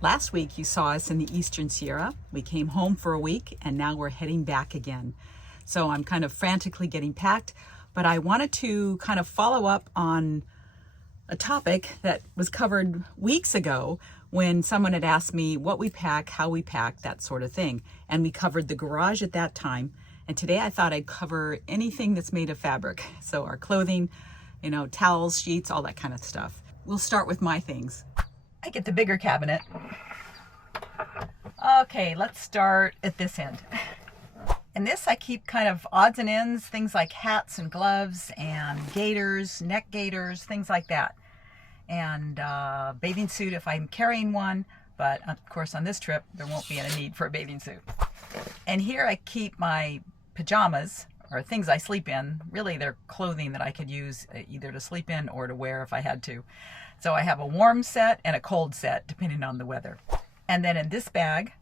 Last week you saw us in the Eastern Sierra. We came home for a week and now we're heading back again. So I'm kind of frantically getting packed, but I wanted to kind of follow up on a topic that was covered weeks ago when someone had asked me what we pack, how we pack, that sort of thing. And we covered the garage at that time. And today I thought I'd cover anything that's made of fabric. So our clothing, towels, sheets, all that kind of stuff. We'll start with my things. I get the bigger cabinet. Okay, let's start at this end. In this I keep kind of odds and ends, things like hats and gloves and gaiters, neck gaiters, things like that. And bathing suit if I'm carrying one, but of course on this trip there won't be any need for a bathing suit. And here I keep my pajamas, or things I sleep in. Really they're clothing that I could use either to sleep in or to wear if I had to. So I have a warm set and a cold set depending on the weather. And then in this bag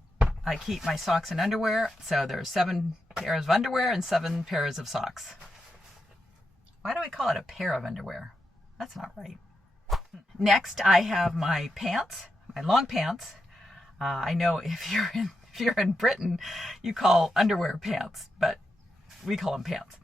I keep my socks and underwear. So there's 7 pairs of underwear and 7 pairs of socks. Why do we call it a pair of underwear? That's not right. Next I have my pants, my long pants. I know if you're in Britain you call underwear pants, but we call them pants.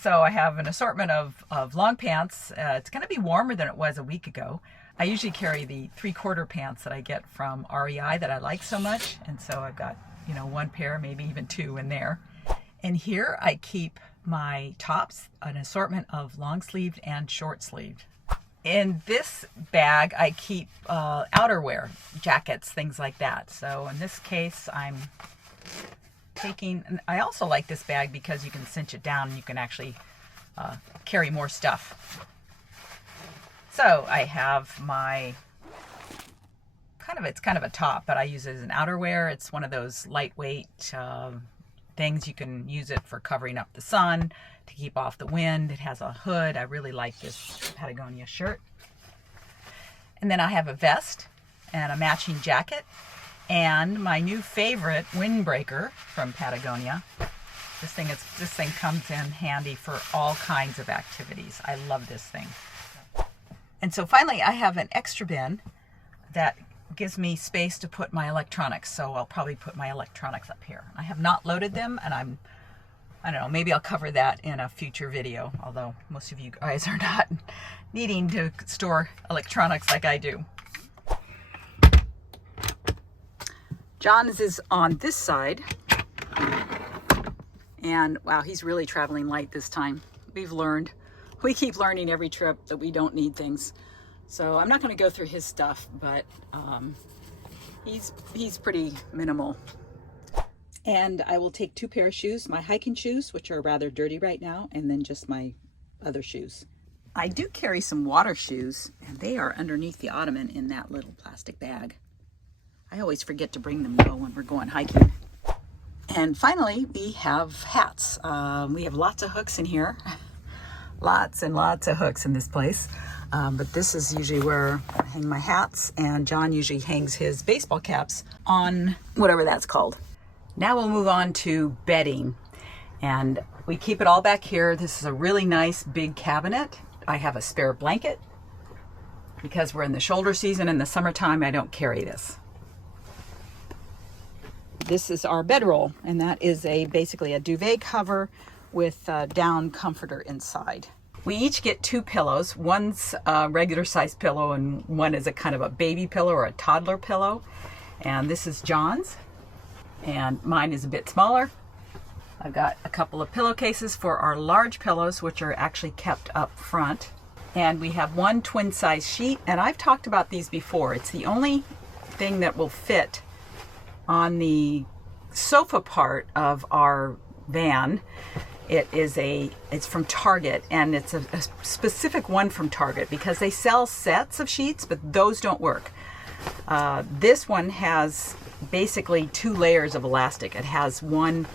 So I have an assortment of long pants. It's going to be warmer than it was a week ago. I usually carry the 3/4 pants that I get from REI that I like so much. And so I've got, 1 pair, maybe even 2 in there. And here I keep my tops, an assortment of long sleeved and short sleeved. In this bag I keep outerwear, jackets, things like that. So in this case I'm and I also like this bag because you can cinch it down and you can actually carry more stuff. So I have my it's kind of a top, but I use it as an outerwear. It's one of those lightweight things. You can use it for covering up the sun, to keep off the wind. It has a hood. I really like this Patagonia shirt. And then I have a vest and a matching jacket. And my new favorite windbreaker from Patagonia. This thing comes in handy for all kinds of activities. I love this thing. And so finally I have an extra bin that gives me space to put my electronics. So I'll probably put my electronics up here. I have not loaded them, and I don't know, maybe I'll cover that in a future video, although most of you guys are not needing to store electronics like I do. John's is on this side, and wow, he's really traveling light this time. We keep learning every trip that we don't need things. So I'm not going to go through his stuff, but he's pretty minimal. And I will take 2 pair of shoes, my hiking shoes, which are rather dirty right now, and then just my other shoes. I do carry some water shoes, and they are underneath the ottoman in that little plastic bag. I always forget to bring them though when we're going hiking. And finally, we have hats. We have lots of hooks in here. Lots and lots of hooks in this place. But this is usually where I hang my hats, and John usually hangs his baseball caps on whatever that's called. Now we'll move on to bedding. And we keep it all back here. This is a really nice big cabinet. I have a spare blanket. Because we're in the shoulder season in the summertime, I don't carry this. This is our bedroll, and that is basically a duvet cover with a down comforter inside. We each get 2 pillows. One's a regular size pillow and one is a kind of a baby pillow or a toddler pillow. And this is John's, and mine is a bit smaller. I've got a couple of pillowcases for our large pillows, which are actually kept up front. And we have 1 twin size sheet, and I've talked about these before. It's the only thing that will fit on the sofa part of our van. It's from Target, and it's a specific one from Target because they sell sets of sheets, but those don't work. This one has basically 2 layers of elastic. It has one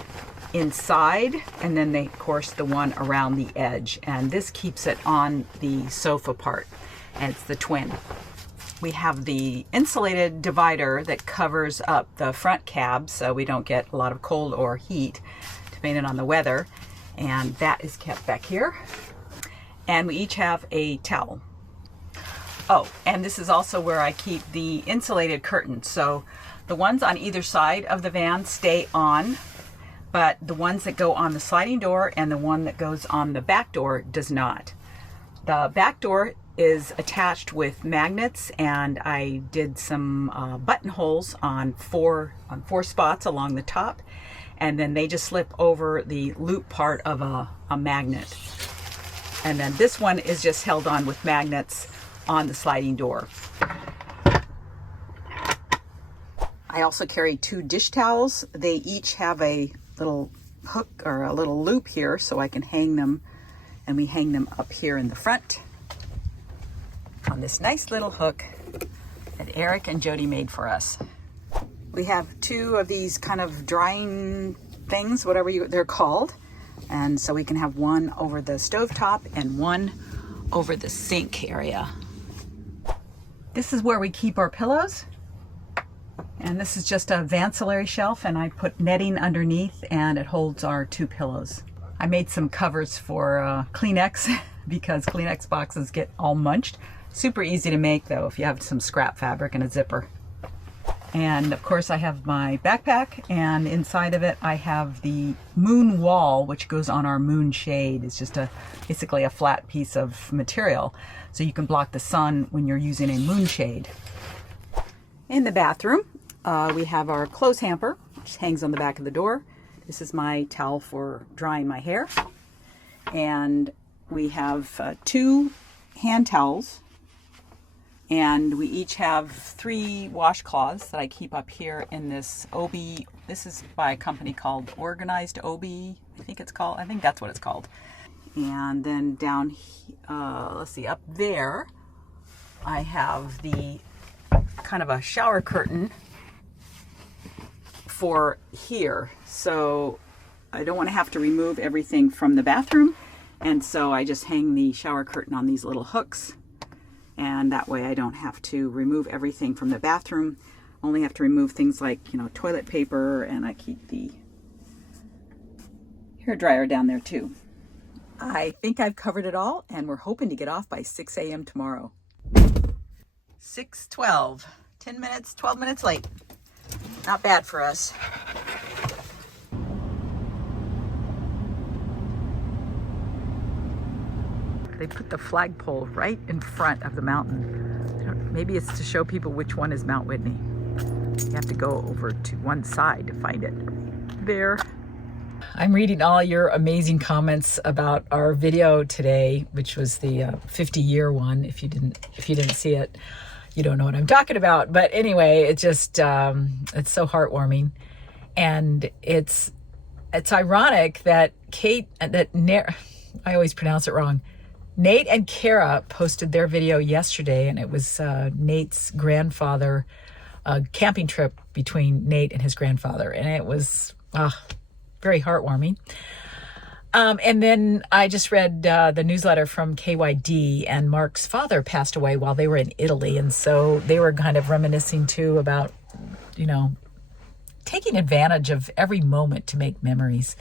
inside, and then of course the one around the edge, and this keeps it on the sofa part, and it's the twin. We have the insulated divider that covers up the front cab so we don't get a lot of cold or heat depending on the weather, and that is kept back here. And we each have a towel. Oh, and this is also where I keep the insulated curtains. So the ones on either side of the van stay on, but the ones that go on the sliding door and the one that goes on the back door does not. The back door is attached with magnets, and I did some buttonholes on four spots along the top, and then they just slip over the loop part of a magnet. And then this one is just held on with magnets on the sliding door. I also carry 2 dish towels. They each have a little hook or a little loop here so I can hang them, and we hang them up here in the front on this nice little hook that Eric and Jody made for us. We have 2 of these kind of drying things, whatever they're called, and so we can have one over the stovetop and one over the sink area. This is where we keep our pillows, and this is just a vancillary shelf, and I put netting underneath and it holds our 2 pillows. I made some covers for Kleenex because Kleenex boxes get all munched. Super easy to make though if you have some scrap fabric and a zipper. And of course I have my backpack, and inside of it I have the moon wall, which goes on our moon shade. It's just basically a flat piece of material so you can block the sun when you're using a moon shade. In the bathroom we have our clothes hamper, which hangs on the back of the door. This is my towel for drying my hair, and we have 2 hand towels. And we each have 3 washcloths that I keep up here in this Obi. This is by a company called Organized Obi, I think it's called. I think that's what it's called. And then down, let's see, up there, I have the kind of a shower curtain for here. So I don't want to have to remove everything from the bathroom. And so I just hang the shower curtain on these little hooks. And that way I don't have to remove everything from the bathroom. Only have to remove things like, toilet paper, and I keep the hair dryer down there too. I think I've covered it all, and we're hoping to get off by 6 a.m. tomorrow. 6:12, 10 minutes, 12 minutes late. Not bad for us. They put the flagpole right in front of the mountain. Maybe it's to show people which one is Mount Whitney. You have to go over to one side to find it. There. I'm reading all your amazing comments about our video today, which was the 50-year one. If you didn't see it, you don't know what I'm talking about. But anyway, it just it's so heartwarming, and it's ironic that I always pronounce it wrong. Nate and Kara posted their video yesterday, and it was Nate's grandfather, a camping trip between Nate and his grandfather, and it was very heartwarming. And then I just read the newsletter from KYD, and Mark's father passed away while they were in Italy, and so they were kind of reminiscing too about, taking advantage of every moment to make memories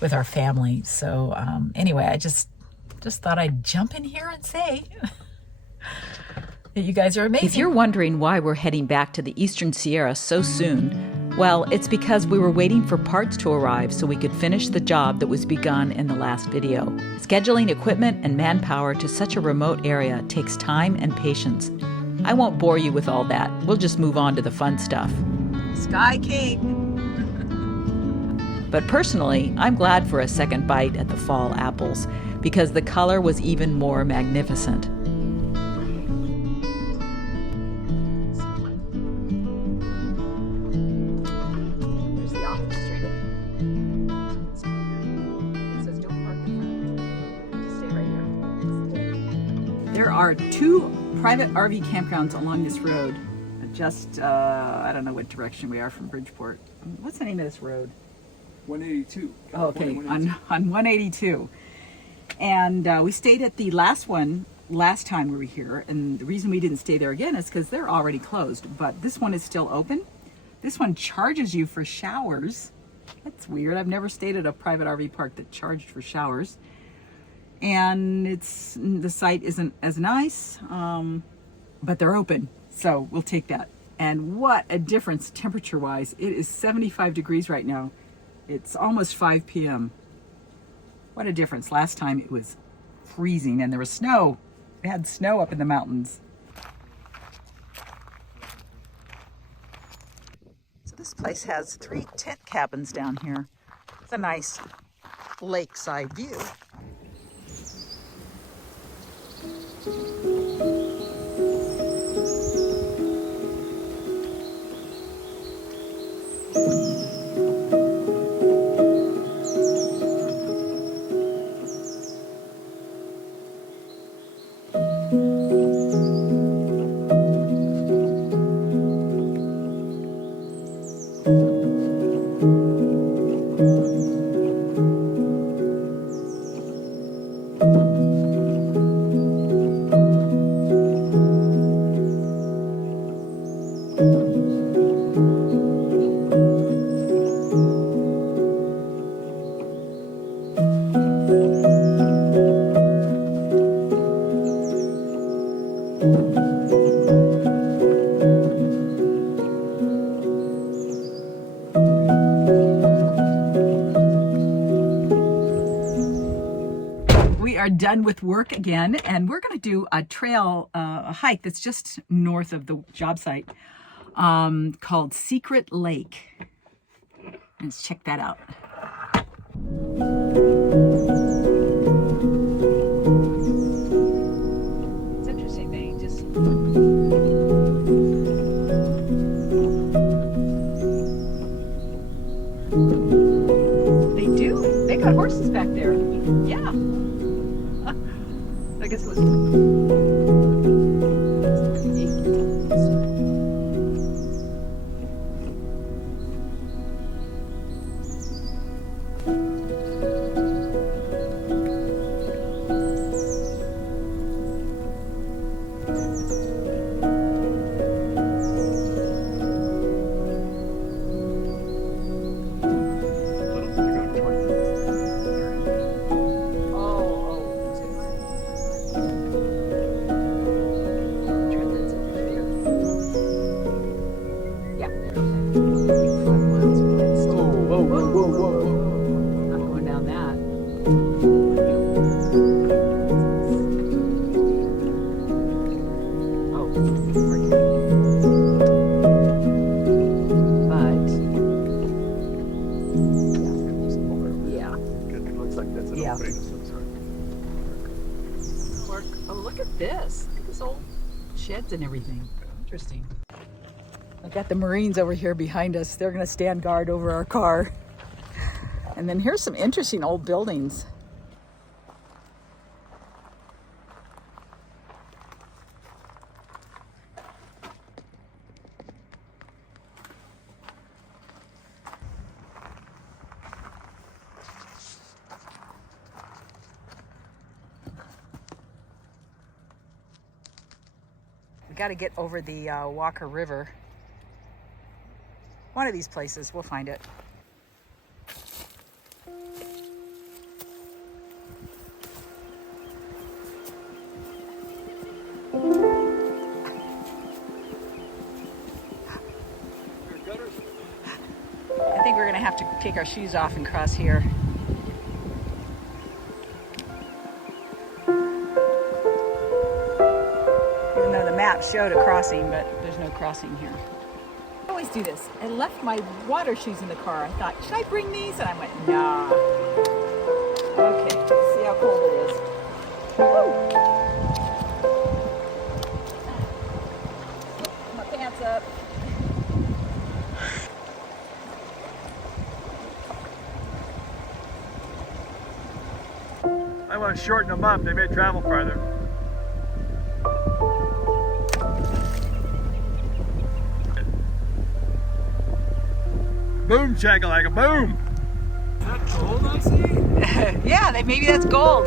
with our family. So anyway, I just thought I'd jump in here and say that you guys are amazing. If you're wondering why we're heading back to the Eastern Sierra so soon, well, it's because we were waiting for parts to arrive so we could finish the job that was begun in the last video. Scheduling equipment and manpower to such a remote area takes time and patience. I won't bore you with all that. We'll just move on to the fun stuff. Sky King! But personally, I'm glad for a second bite at the fall apples, because the color was even more magnificent. There's the office street. It says don't park in front. Just stay right here. There are 2 private RV campgrounds along this road. Just, I don't know what direction we are from Bridgeport. What's the name of this road? 182. Oh, okay, 182. On 182. And we stayed at the last one last time we were here, and the reason we didn't stay there again is because they're already closed, but this one is still open. This one charges you for showers. That's weird. I've never stayed at a private RV park that charged for showers. And the site isn't as nice. but they're open, so we'll take that. And what a difference temperature-wise. It is 75 degrees right now. It's almost 5 p.m. What a difference. Last time it was freezing and there was snow. We had snow up in the mountains. So this place has 3 tent cabins down here. It's a nice lakeside view. Done with work again, and we're going to do a trail, a hike that's just north of the job site, called Secret Lake. Let's check that out. It's interesting. They got horses back there. Yeah. I guess it was. Sheds and everything. Interesting. I've got the Marines over here behind us. They're going to stand guard over our car. And then here's some interesting old buildings. Got to get over the Walker River. One of these places, we'll find it. I think we're going to have to take our shoes off and cross here. Showed a crossing, but there's no crossing here. I always do this. I left my water shoes in the car. I thought, should I bring these? And I went, nah. Okay, let's see how cold it is. Woo! Put my pants up. I want to shorten them up. They may travel farther. Boom, shakalaka, boom! Is that gold I see? Yeah, maybe that's gold.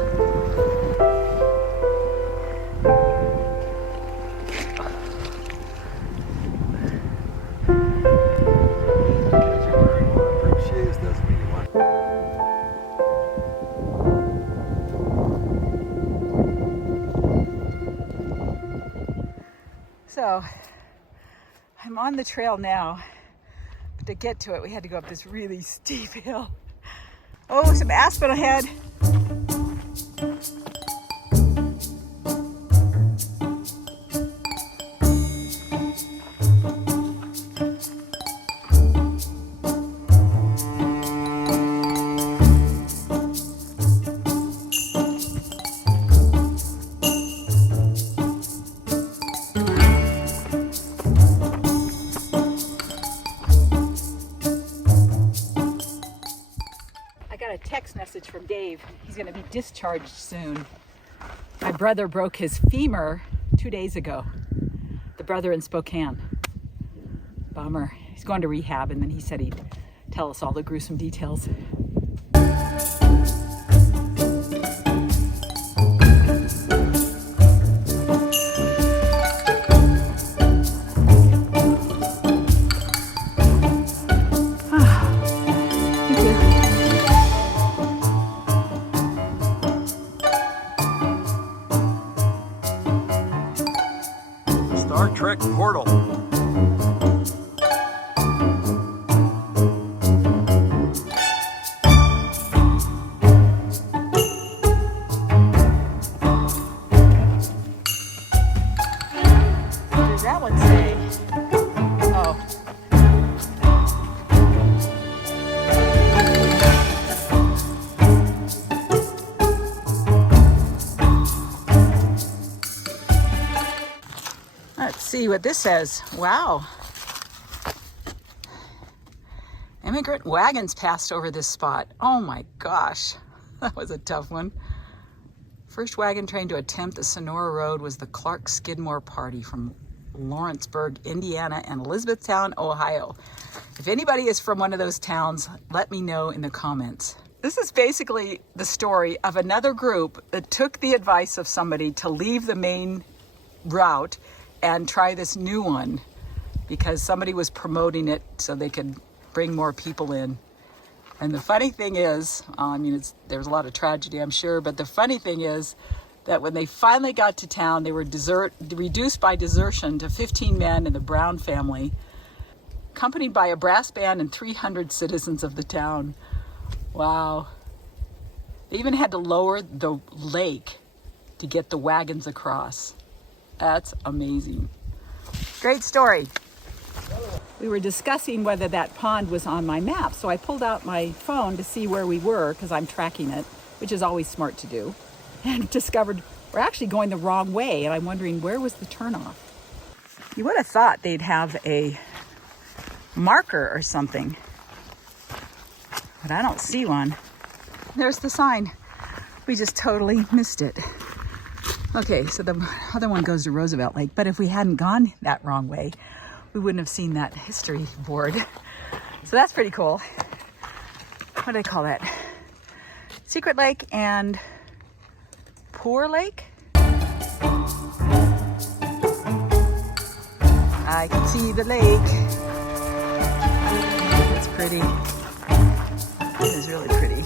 So I'm on the trail now, but to get to it, we had to go up this really steep hill. Oh, some aspen ahead. Text message from Dave. He's going to be discharged soon. My brother broke his femur 2 days ago. The brother in Spokane. Bummer. He's going to rehab, and then he said he'd tell us all the gruesome details. Star Trek portal. What does that one say? Oh. Let's see what this says. Wow. Immigrant wagons passed over this spot. Oh my gosh. That was a tough one. First wagon train to attempt the Sonora Road was the Clark Skidmore Party from Lawrenceburg, Indiana, and Elizabethtown, Ohio. If anybody is from one of those towns, let me know in the comments. This is basically the story of another group that took the advice of somebody to leave the main route and try this new one because somebody was promoting it so they could bring more people in. And the funny thing is, there's a lot of tragedy, I'm sure, but the funny thing is that when they finally got to town, they were reduced by desertion to 15 men in the Brown family, accompanied by a brass band and 300 citizens of the town. Wow. They even had to lower the lake to get the wagons across. That's amazing. Great story. We were discussing whether that pond was on my map, so I pulled out my phone to see where we were, because I'm tracking it, which is always smart to do, and discovered we're actually going the wrong way, and I'm wondering where was the turnoff. You would have thought they'd have a marker or something, but I don't see one. There's the sign. We just totally missed it. Okay, so the other one goes to Roosevelt Lake, but if we hadn't gone that wrong way, we wouldn't have seen that history board. So that's pretty cool. What do they call that? Secret Lake and Poor Lake? I can see the lake. It's pretty. It is really pretty.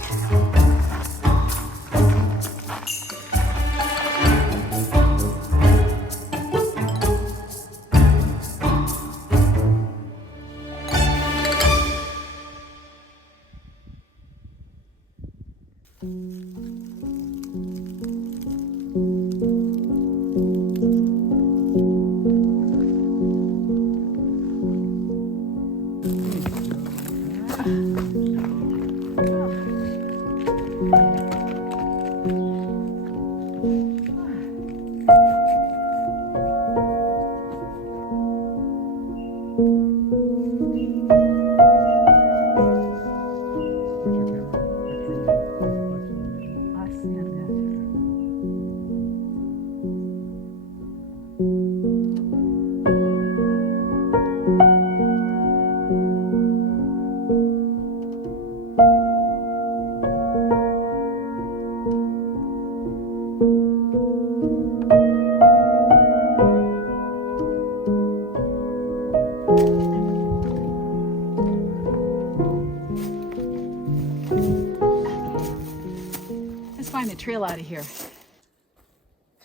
The trail out of here.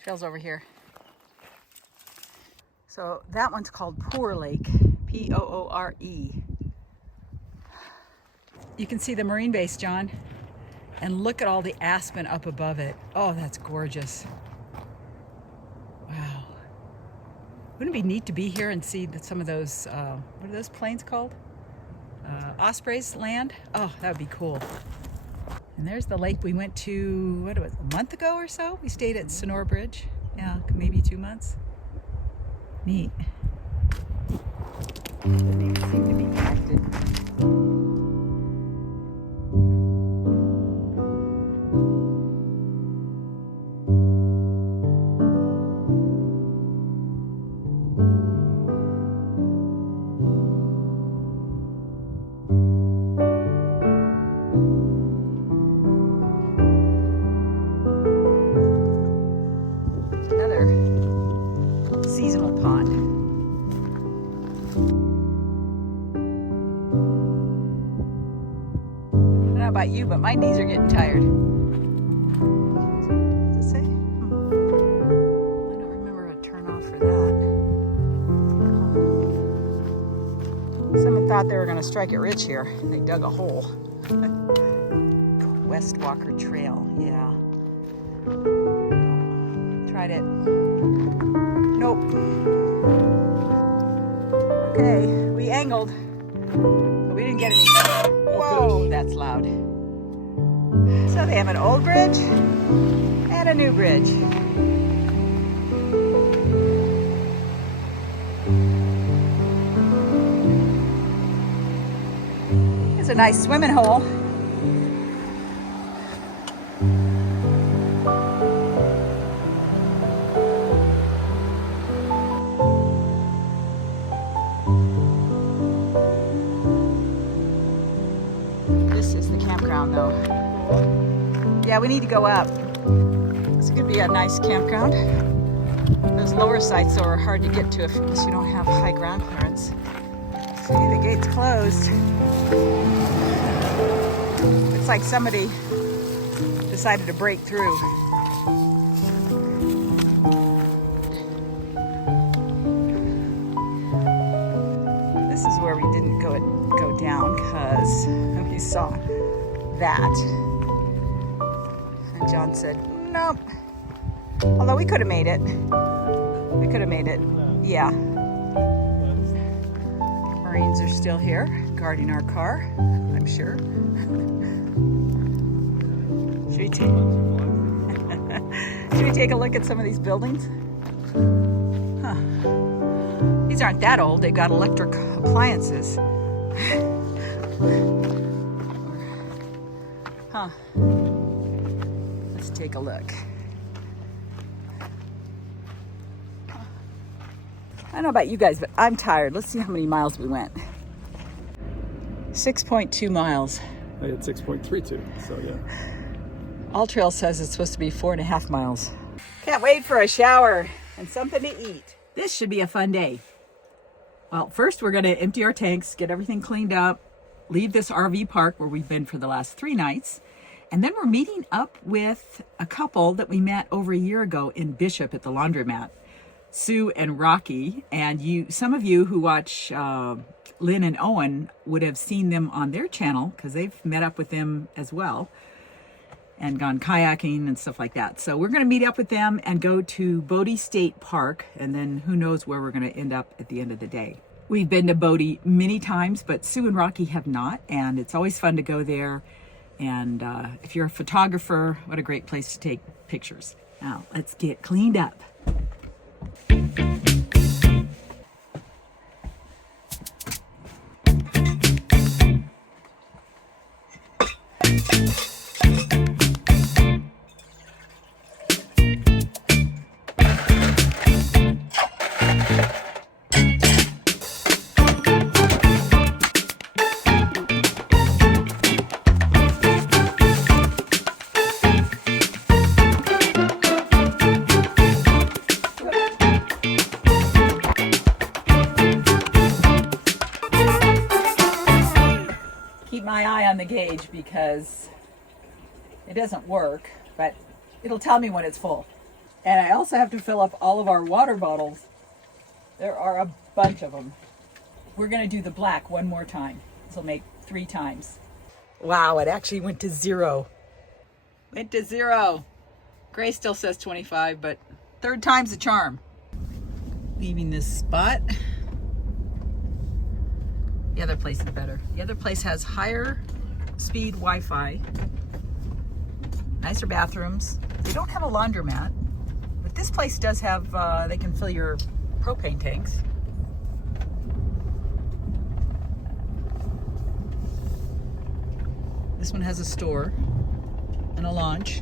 Trail's over here. So that one's called Poor Lake, Poore. You can see the Marine base, John, and look at all the aspen up above it. Oh, that's gorgeous. Wow. Wouldn't it be neat to be here and see some of those, what are those planes called? Ospreys land? Oh, that would be cool. And there's the lake we went to, what was it, a month ago or so? We stayed at Sonora Bridge. Yeah, maybe 2 months. Neat. It doesn't even seem to be connected. Seasonal pond. I don't know about you, but my knees are getting tired. Does it say? I don't remember a turn off for that. Someone thought they were going to strike it rich here. They dug a hole. West Walker Trail, yeah. Tried it. Nope. Okay, we angled, but we didn't get any. Whoa, that's loud. So they have an old bridge and a new bridge. It's a nice swimming hole. Though. Yeah, we need to go up. This could be a nice campground. Those lower sites are hard to get to if you don't have high ground clearance. See, the gate's closed. It's like somebody decided to break through. This is where we didn't go down because we saw that. And John said, nope. Although we could have made it. We could have made it. Yeah. Marines are still here, guarding our car, I'm sure. Should we take a look at some of these buildings? Huh. These aren't that old. They've got electric appliances. Huh. Let's take a look. I don't know about you guys, but I'm tired. Let's see how many miles we went. 6.2 miles. I had 6.32, so yeah. All Trail says it's supposed to be 4.5 miles. Can't wait for a shower and something to eat. This should be a fun day. Well, first we're going to empty our tanks, get everything cleaned up, leave this RV park where we've been for the last 3 nights. And then we're meeting up with a couple that we met over a year ago in Bishop at the laundromat, Sue and Rocky. And some of you who watch Lynn and Owen would have seen them on their channel because they've met up with them as well and gone kayaking and stuff like that. So we're going to meet up with them and go to Bodie State Park, and then who knows where we're going to end up at the end of the day. We've been to Bodie many times, but Sue and Rocky have not, and it's always fun to go there. And if you're a photographer, what a great place to take pictures. Now, let's get cleaned up. My eye on the gauge because it doesn't work, but it'll tell me when it's full. And I also have to fill up all of our water bottles There are a bunch of them. We're going to do the black one more time. This will make 3 times. Wow, it actually went to 0. Went to 0. Gray still says 25, but 3rd time's the charm. Leaving this spot. The other place is better. The other place has higher speed Wi-Fi, nicer bathrooms. They don't have a laundromat, but this place does have, they can fill your propane tanks. This one has a store and a launch.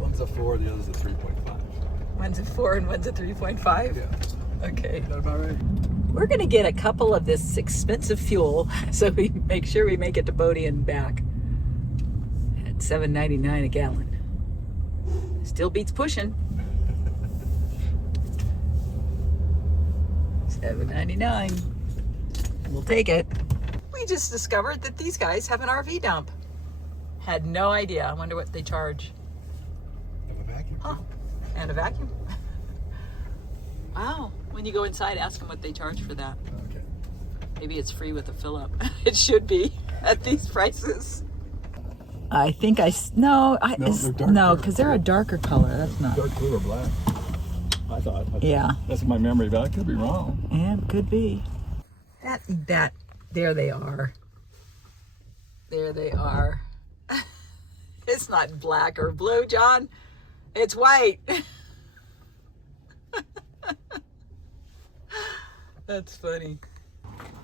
One's a 4, the other's a 3.5. One's a 4 and one's a 3.5? Yeah. Okay. Is that about right? We're gonna get a couple of this expensive fuel so we make sure we make it to Bodie and back at $7.99 a gallon. Still beats pushing. $7.99. We'll take it. We just discovered that these guys have an RV dump. Had no idea. I wonder what they charge. Have a vacuum. Huh. And a vacuum. Wow. When you go inside, ask them what they charge for that. Okay. Maybe it's free with a fill up. It should be at these prices. I think no, they're dark no, blue. because they're a darker color. That's not. Dark blue or black? I thought. Yeah. That's my memory, but I could be wrong. Yeah, could be. That. There they are. There they are. It's not black or blue, John. It's white. That's funny.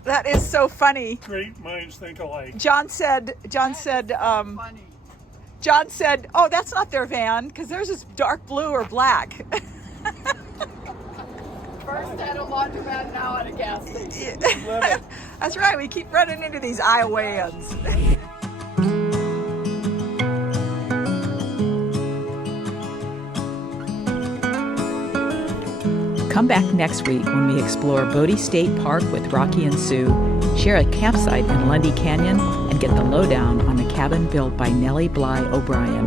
That is so funny. Great minds think alike. John said, oh, that's not their van, because theirs is dark blue or black. First at a laundromat, now at a gas station. That's right, we keep running into these Iowans. Come back next week when we explore Bodie State Park with Rocky and Sue, share a campsite in Lundy Canyon, and get the lowdown on the cabin built by Nellie Bly O'Brien.